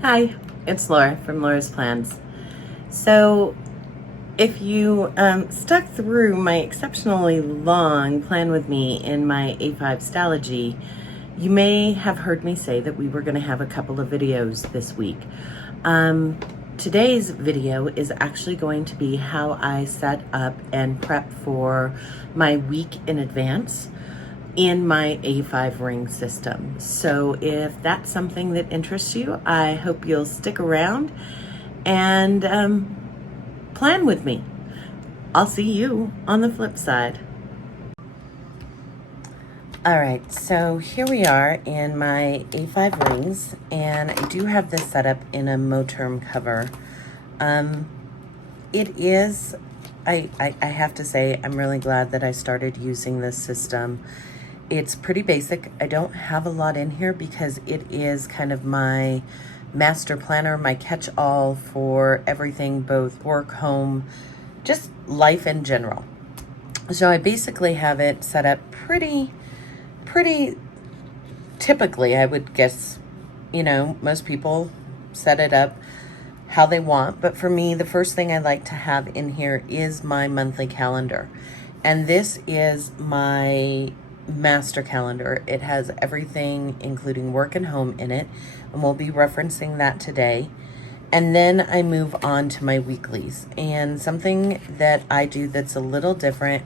Hi, it's Laura from Laura's Plans. So if you stuck through my exceptionally long plan with me in my A5 Stalogy, you may have heard me say that we were going to have a couple of videos this week. Today's video is actually going to be how I set up and prep for my week in advance in my A5 ring system. So if that's something that interests you, I hope you'll stick around and plan with me. I'll see you on the flip side. All right, so here we are in my A5 rings, and I do have this set up in a Moterm cover. It is, I have to say, I'm really glad that I started using this system. It's pretty basic. I don't have a lot in here because it is kind of my master planner, my catch-all for everything, both work, home, just life in general. So I basically have it set up pretty typically, I would guess, you know, most people set it up how they want. But for me, the first thing I like to have in here is my monthly calendar. And this is my master calendar. It has everything, including work and home, in it, and we'll be referencing that today. And then I move on to my weeklies. And something that I do that's a little different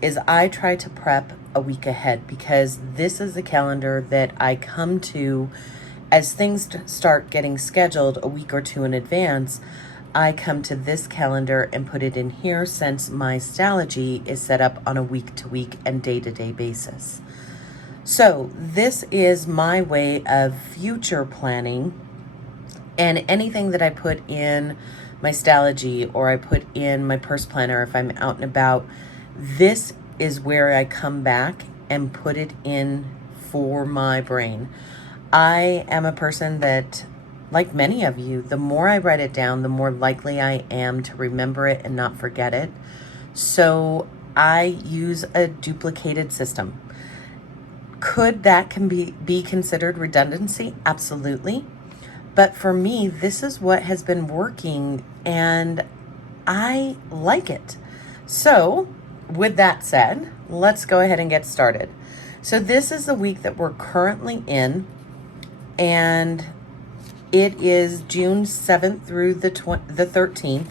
is I try to prep a week ahead, because this is the calendar that I come to as things start getting scheduled a week or two in advance. I come to this calendar and put it in here, since my Stalogy is set up on a week-to-week and day-to-day basis. So this is my way of future planning, and anything that I put in my Stalogy or I put in my purse planner if I'm out and about, this is where I come back and put it in for my brain. I am a person that, like many of you, the more I write it down, the more likely I am to remember it and not forget it. So I use a duplicated system. Could that be considered redundancy? Absolutely. But for me, this is what has been working, and I like it. So with that said, let's go ahead and get started. So this is the week that we're currently in, and it is June 7th through the 13th.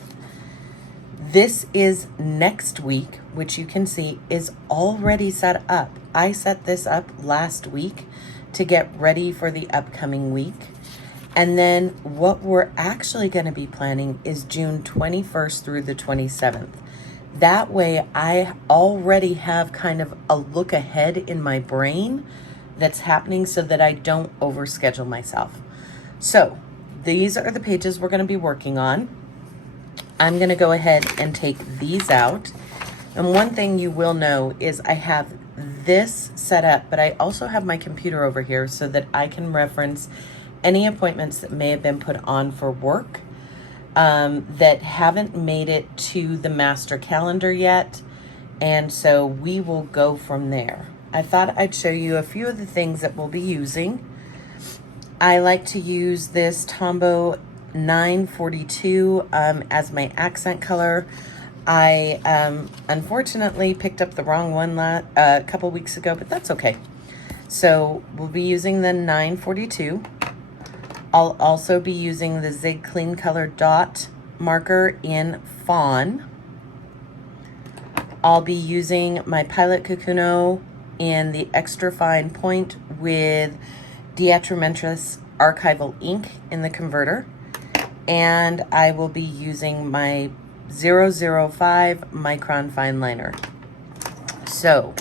This is next week, which you can see is already set up. I set this up last week to get ready for the upcoming week. And then what we're actually going to be planning is June 21st through the 27th. That way I already have kind of a look ahead in my brain that's happening, so that I don't overschedule myself. So these are the pages we're going to be working on. I'm going to go ahead and take these out. And one thing you will know is I have this set up, but I also have my computer over here so that I can reference any appointments that may have been put on for work that haven't made it to the master calendar yet. And so we will go from there. I thought I'd show you a few of the things that we'll be using. I like to use this Tombow 942 as my accent color. I unfortunately picked up the wrong one a couple weeks ago, but that's okay. So we'll be using the 942. I'll also be using the Zig Clean Color Dot marker in Fawn. I'll be using my Pilot Kakuno in the extra fine point with Diatrometris archival ink in the converter. And I will be using my 005 micron fine liner. So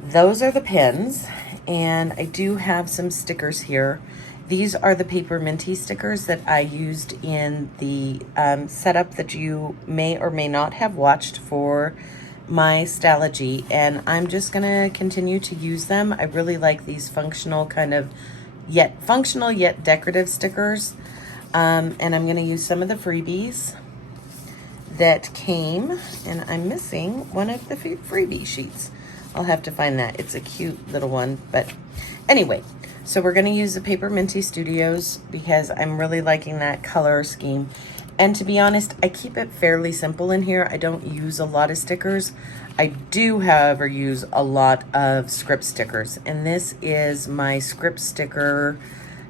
those are the pens, and I do have some stickers here. These are the Paper Minty stickers that I used in the setup that you may or may not have watched for my Stalogy, and I'm just gonna continue to use them. I really like these functional yet decorative stickers, and I'm gonna use some of the freebies that came, and I'm missing one of the freebie sheets. I'll have to find that. It's a cute little one. But anyway, so we're going to use the Paper Minty Studios because I'm really liking that color scheme. And to be honest, I keep it fairly simple in here. I don't use a lot of stickers. I do, however, use a lot of script stickers. And this is my script sticker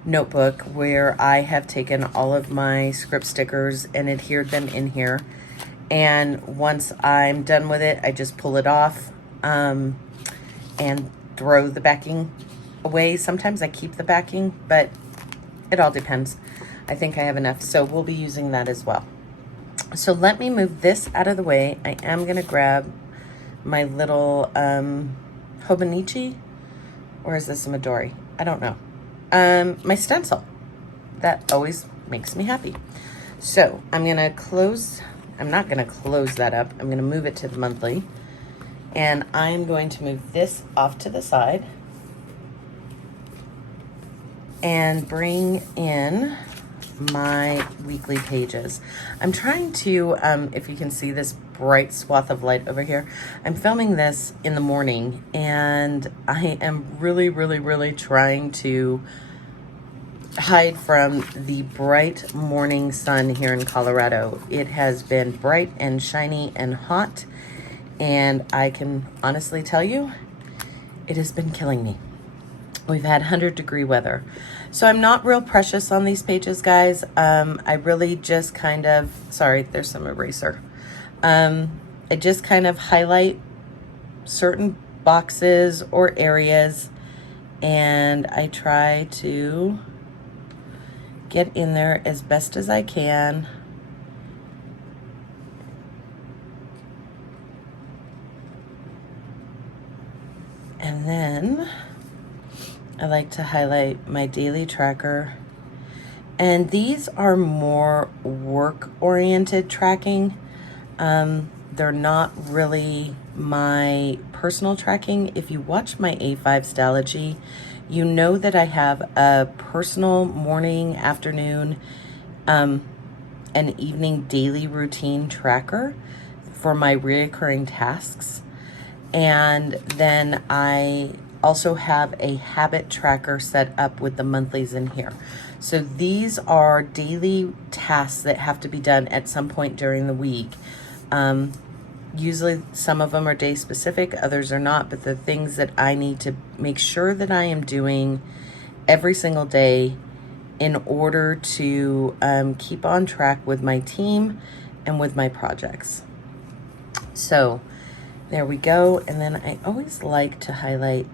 notebook where I have taken all of my script stickers and adhered them in here. And once I'm done with it, I just pull it off and throw the backing away. Sometimes I keep the backing, but it all depends. I think I have enough, so we'll be using that as well. So let me move this out of the way. I am gonna grab my little Hobonichi, or is this a Midori? I don't know. My stencil. That always makes me happy. So I'm not gonna close that up. I'm gonna move it to the monthly. And I'm going to move this off to the side and bring in my weekly pages. I'm trying to, if you can see this bright swath of light over here, I'm filming this in the morning and I am really trying to hide from the bright morning sun here in Colorado. It has been bright and shiny and hot, and I can honestly tell you, it has been killing me. We've had 100-degree weather. So I'm not real precious on these pages, guys. I really just kind of, sorry, there's some eraser. I just kind of highlight certain boxes or areas, and I try to get in there as best as I can. And then I like to highlight my daily tracker. And these are more work-oriented tracking. They're not really my personal tracking. If you watch my A5 Stylogy, you know that I have a personal morning, afternoon, and evening daily routine tracker for my reoccurring tasks. And then I also have a habit tracker set up with the monthlies in here. So these are daily tasks that have to be done at some point during the week. Usually some of them are day specific, others are not, but the things that I need to make sure that I am doing every single day in order to keep on track with my team and with my projects. So there we go. And then I always like to highlight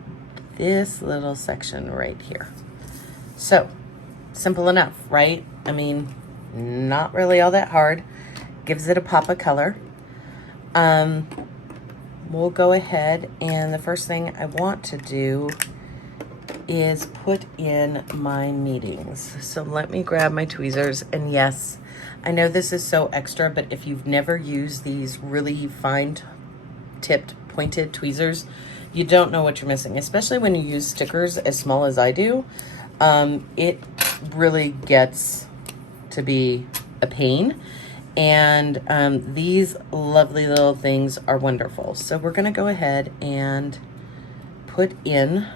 this little section right here. So simple enough, right? I mean, not really all that hard. Gives it a pop of color. We'll go ahead, and the first thing I want to do is put in my meetings. So let me grab my tweezers, and yes, I know this is so extra, but if you've never used these really fine tipped pointed tweezers, you don't know what you're missing, especially when you use stickers as small as I do. It really gets to be a pain. And these lovely little things are wonderful. So we're going to go ahead and put in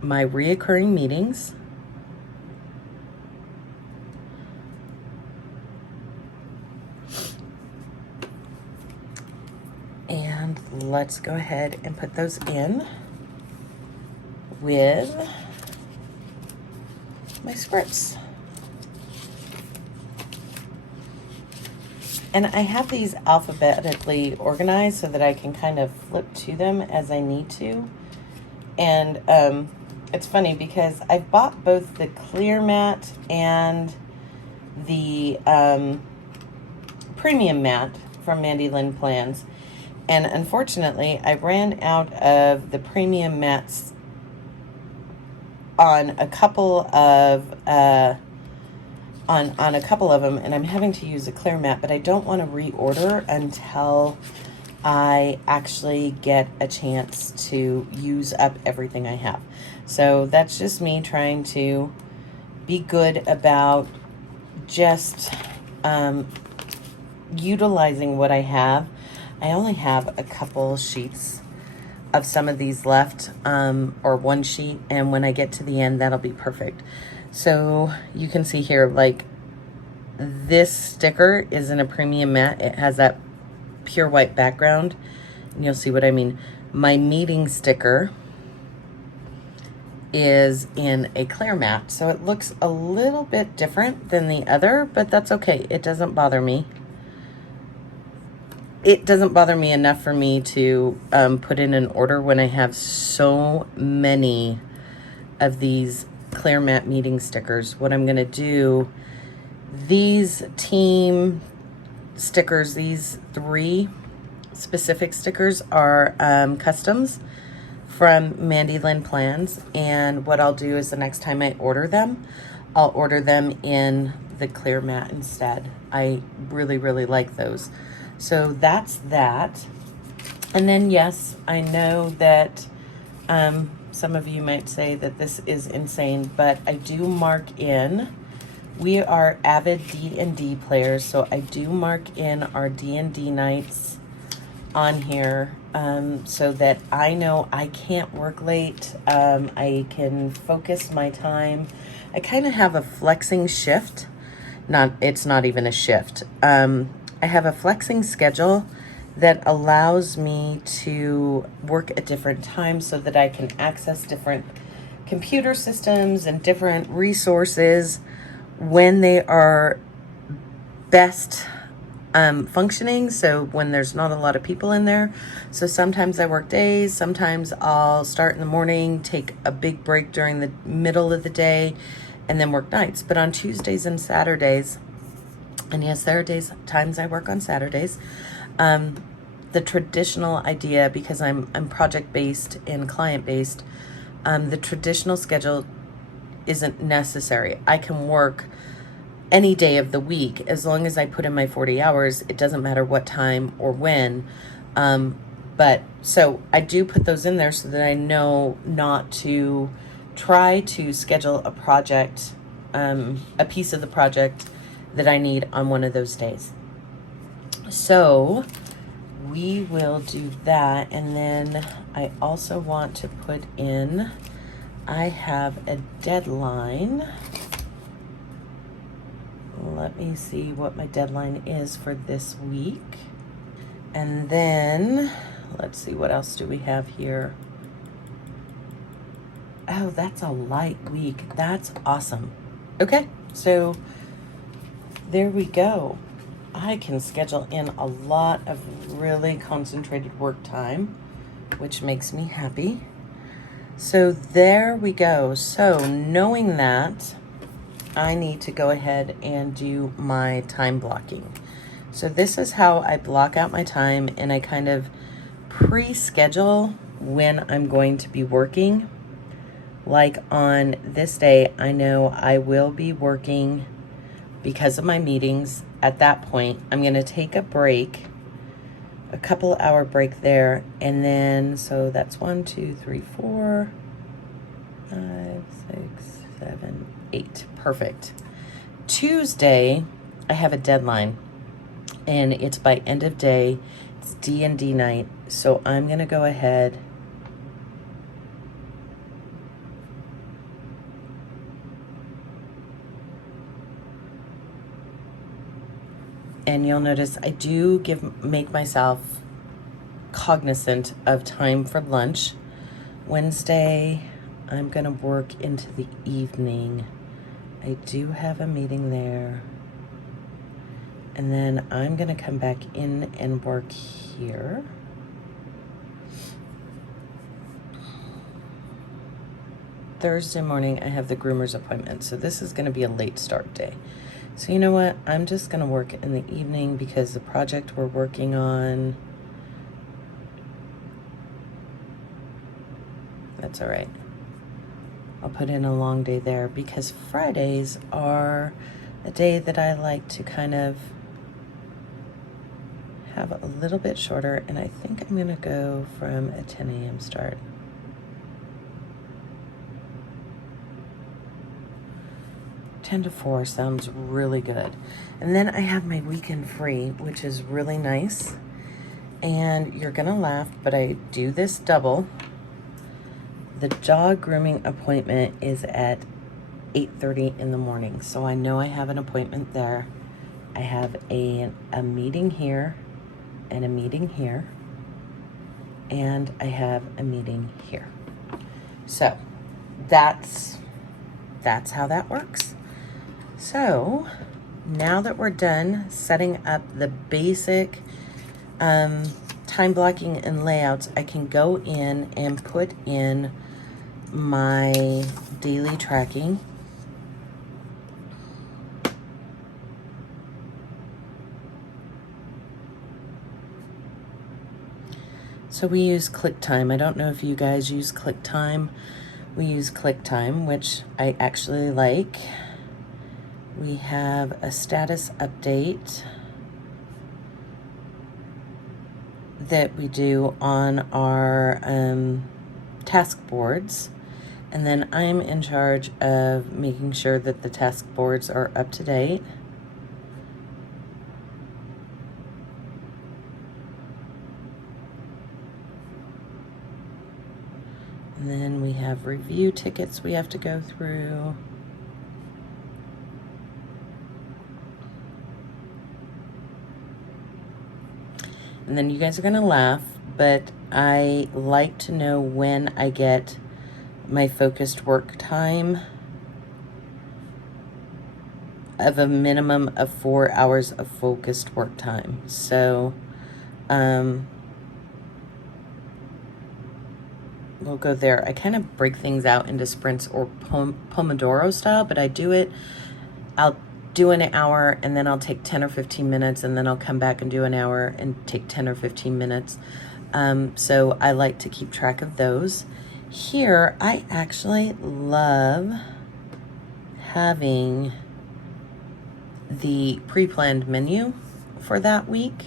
my reoccurring meetings. And let's go ahead and put those in with my scripts. And I have these alphabetically organized so that I can kind of flip to them as I need to. And it's funny because I bought both the clear mat and the premium mat from Mandy Lynn Plans. And unfortunately, I ran out of the premium mats on a couple of on a couple of them, and I'm having to use a clear mat, but I don't want to reorder until I actually get a chance to use up everything I have. So that's just me trying to be good about just utilizing what I have. I only have a couple sheets of some of these left, or one sheet, and when I get to the end, that'll be perfect. So you can see here, like, this sticker is in a premium matte. It has that pure white background, and you'll see what I mean. My meeting sticker is in a clear matte, so it looks a little bit different than the other, but that's okay. It doesn't bother me. It doesn't bother me enough for me to put in an order when I have so many of these clear matte meeting stickers. What I'm gonna do, these team stickers, these 3 specific stickers are customs from Mandy Lynn Plans, and what I'll do is the next time I order them, I'll order them in the clear matte instead. I really, really like those. So that's that. And then, yes, I know that some of you might say that this is insane, but I do mark in, we are avid D&D players, so I do mark in our D&D nights on here, so that I know I can't work late. I can focus my time. I kind of have a flexing shift. It's not even a shift. I have a flexing schedule that allows me to work at different times so that I can access different computer systems and different resources when they are best functioning, so when there's not a lot of people in there. So sometimes I work days, sometimes I'll start in the morning, take a big break during the middle of the day, and then work nights. But on Tuesdays and Saturdays, and yes, there are times I work on Saturdays, the traditional idea, because I'm project-based and client-based, the traditional schedule isn't necessary. I can work any day of the week as long as I put in my 40 hours. It doesn't matter what time or when. But so I do put those in there so that I know not to try to schedule a project, a piece of the project that I need on one of those days. So we will do that. And then I also want to put in, I have a deadline. Let me see what my deadline is for this week. And then, let's see, what else do we have here? Oh, that's a light week. That's awesome. Okay, so there we go. I can schedule in a lot of really concentrated work time, which makes me happy. So there we go. So knowing that, I need to go ahead and do my time blocking. So this is how I block out my time, and I kind of pre-schedule when I'm going to be working. Like on this day, I know I will be working because of my meetings. At that point, I'm going to take a break, a couple hour break there, and then, so that's 1, 2, 3, 4, 5, 6, 7, 8. Perfect. Tuesday, I have a deadline, and it's by end of day. It's D&D night, so I'm going to go ahead and you'll notice I do make myself cognizant of time for lunch. Wednesday, I'm going to work into the evening. I do have a meeting there. And then I'm going to come back in and work here. Thursday morning, I have the groomer's appointment. So this is going to be a late start day. So you know what? I'm just going to work in the evening because the project we're working on, that's all right. I'll put in a long day there because Fridays are a day that I like to kind of have a little bit shorter, and I think I'm going to go from a 10 a.m. start. 10 to 4 sounds really good. And then I have my weekend free, which is really nice. And you're gonna laugh, but I do this double. The dog grooming appointment is at 8:30 in the morning. So I know I have an appointment there. I have a meeting here and a meeting here. And I have a meeting here. So that's how that works. So now that we're done setting up the basic time blocking and layouts, I can go in and put in my daily tracking. So we use ClickTime. I don't know if you guys use ClickTime. We use ClickTime, which I actually like. We have a status update that we do on our task boards. And then I'm in charge of making sure that the task boards are up to date. And then we have review tickets we have to go through. And then you guys are gonna laugh, but I like to know when I get my focused work time of a minimum of 4 hours of focused work time. So we'll go there. I kind of break things out into sprints or Pomodoro style, but I do it, I'll do an hour and then I'll take 10 or 15 minutes and then I'll come back and do an hour and take 10 or 15 minutes. So I like to keep track of those. Here, I actually love having the pre-planned menu for that week.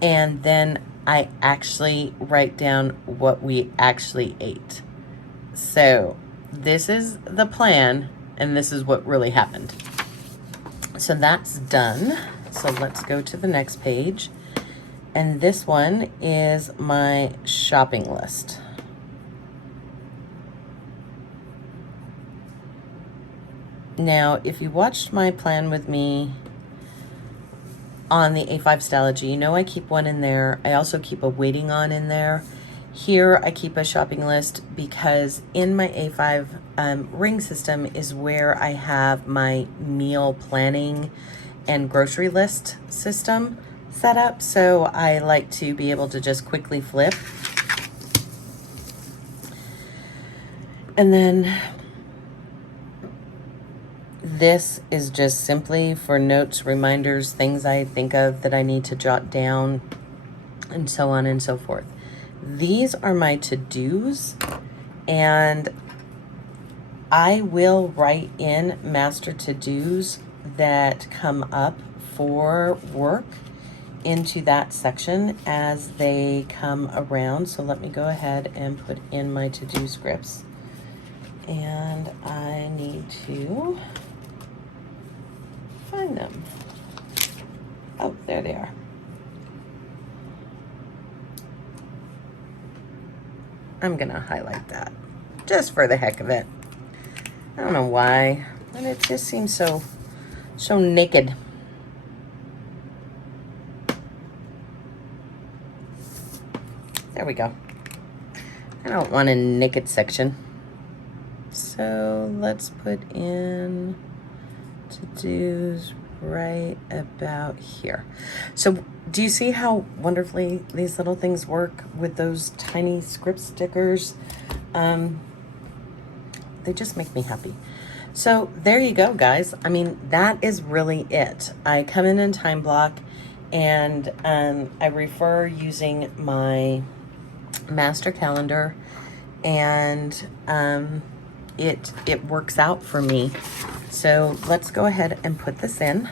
And then I actually write down what we actually ate. So this is the plan and this is what really happened. So that's done. So let's go to the next page. And this one is my shopping list. Now, if you watched my plan with me on the A5 Stylogy, you know I keep one in there. I also keep a waiting on in there. Here I keep a shopping list because in my A5 ring system is where I have my meal planning and grocery list system set up. So I like to be able to just quickly flip. And then this is just simply for notes, reminders, things I think of that I need to jot down, and so on and so forth. These are my to-dos, and I will write in master to-dos that come up for work into that section as they come around. So let me go ahead and put in my to-do scripts. And I need to find them. Oh, there they are. I'm gonna highlight that just for the heck of it. I don't know why, but it just seems so naked. There we go. I don't want a naked section. So let's put in to-dos right about here. So do you see how wonderfully these little things work with those tiny script stickers? They just make me happy. So there you go, guys. I mean, that is really it. I come in and time block, and I refer using my master calendar, and it works out for me. So let's go ahead and put this in.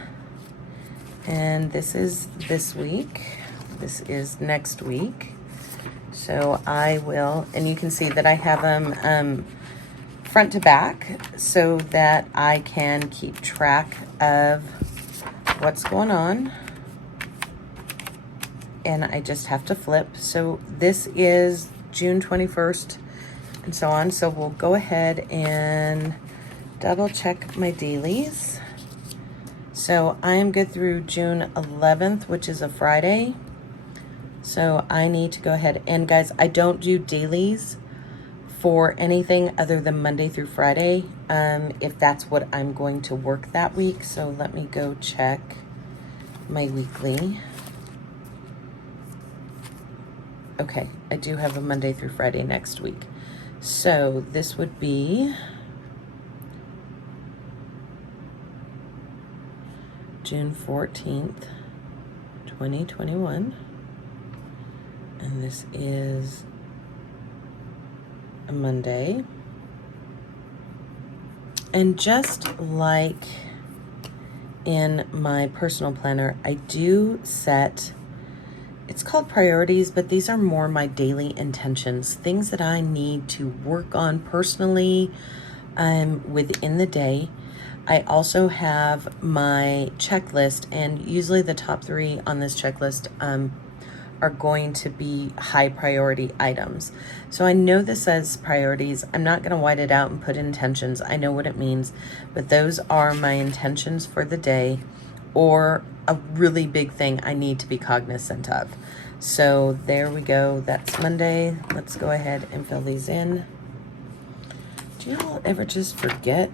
And this is this week. This is next week. So I will, and you can see that I have them front to back so that I can keep track of what's going on. and I just have to flip. So this is June 21st and so on. So we'll go ahead and double check my dailies. So I am good through June 11th, which is a Friday. So I need to go ahead and, guys, I don't do dailies for anything other than Monday through Friday, if that's what I'm going to work that week. So let me go check my weekly. Okay, I do have a Monday through Friday next week. So this would be June 14th, 2021. And this is a Monday. And just like in my personal planner, I do set, it's called priorities, but these are more my daily intentions, things that I need to work on personally within the day. I also have my checklist, and usually the top 3 on this checklist are going to be high priority items. So I know this says priorities. I'm not going to white it out and put intentions. I know what it means, but those are my intentions for the day, or a really big thing I need to be cognizant of. So there we go. That's Monday. Let's go ahead and fill these in. Do you all ever just forget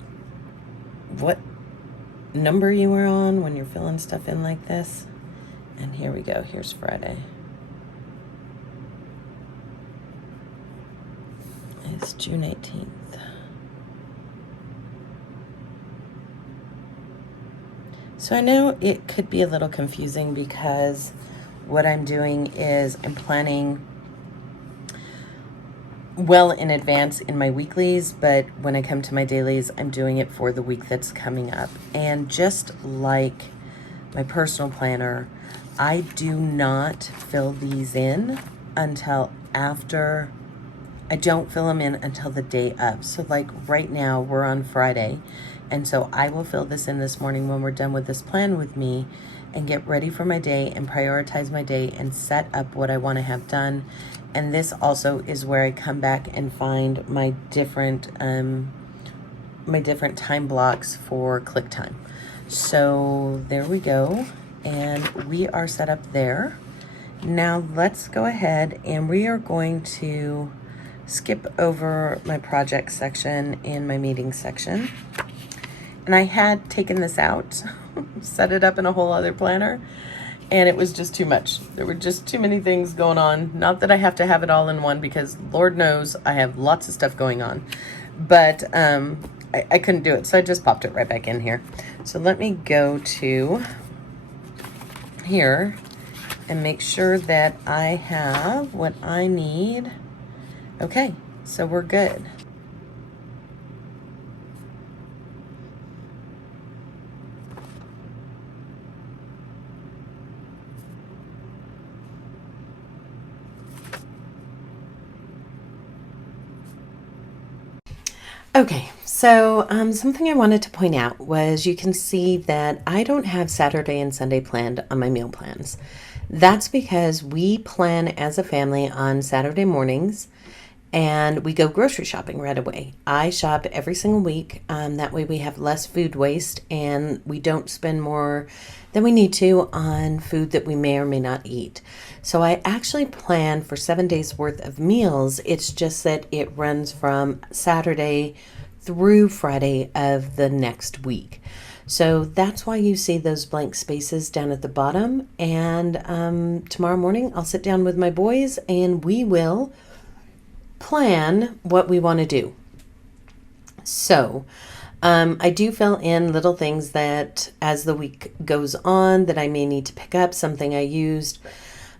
what number you were on when you're filling stuff in like this? And here we go. Here's Friday. It's June 18th. So I know it could be a little confusing because what I'm doing is I'm planning well in advance in my weeklies, but when I come to my dailies, I'm doing it for the week that's coming up. And just like my personal planner, I do not fill these in until after. I don't fill them in until the day of. So like right now we're on Friday, and so I will fill this in this morning when we're done with this plan with me, and get ready for my day and prioritize my day and set up what I want to have done. And this also is where I come back and find my different time blocks for click time. So there we go, and we are set up there. Now let's go ahead and we are going to skip over my project section and my meeting section. And I had taken this out, set it up in a whole other planner, and it was just too much. There were just too many things going on. Not that I have to have it all in one, because Lord knows I have lots of stuff going on. But I couldn't do it, so I just popped it right back in here. So let me go to here and make sure that I have what I need. Okay, so we're good. Okay, so something I wanted to point out was you can see that I don't have Saturday and Sunday planned on my meal plans. That's because we plan as a family on Saturday mornings, and we go grocery shopping right away. I shop every single week. That way we have less food waste, and we don't spend more than we need to on food that we may or may not eat. So I actually plan for 7 days worth of meals. It's just that it runs from Saturday through Friday of the next week. So that's why you see those blank spaces down at the bottom. And tomorrow morning I'll sit down with my boys and we will plan what we want to do. So I do fill in little things that as the week goes on that I may need to pick up, something I used.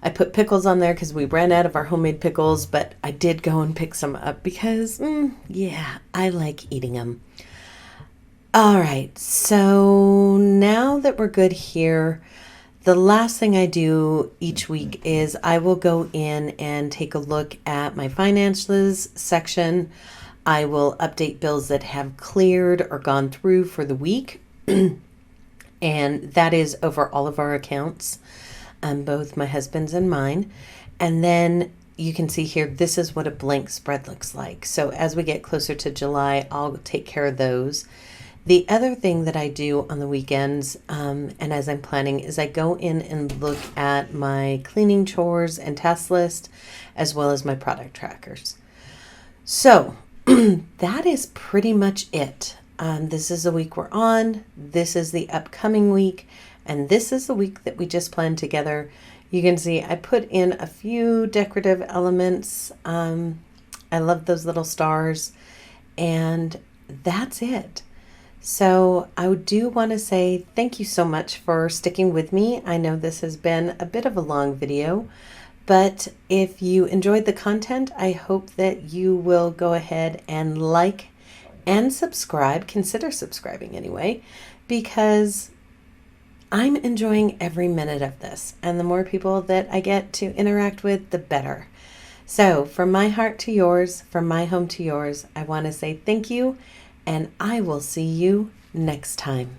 I put pickles on there because we ran out of our homemade pickles, but I did go and pick some up because, yeah, I like eating them. All right, so now that we're good here, the last thing I do each week is I will go in and take a look at my finances section. I will update bills that have cleared or gone through for the week. And that is over all of our accounts. both my husband's and mine. And then you can see here, this is what a blank spread looks like. So as we get closer to July, I'll take care of those. The other thing that I do on the weekends, and as I'm planning, is I go in and look at my cleaning chores and task list, as well as my product trackers. So that is pretty much it. This is the week we're on. This is the upcoming week. And this is the week that we just planned together. You can see I put in a few decorative elements. I love those little stars. And that's it. So I do want to say thank you so much for sticking with me. I know this has been a bit of a long video, but if you enjoyed the content, I hope that you will go ahead and like and subscribe. Consider subscribing anyway, because I'm enjoying every minute of this. And the more people that I get to interact with, the better. So from my heart to yours, from my home to yours, I want to say thank you. And I will see you next time.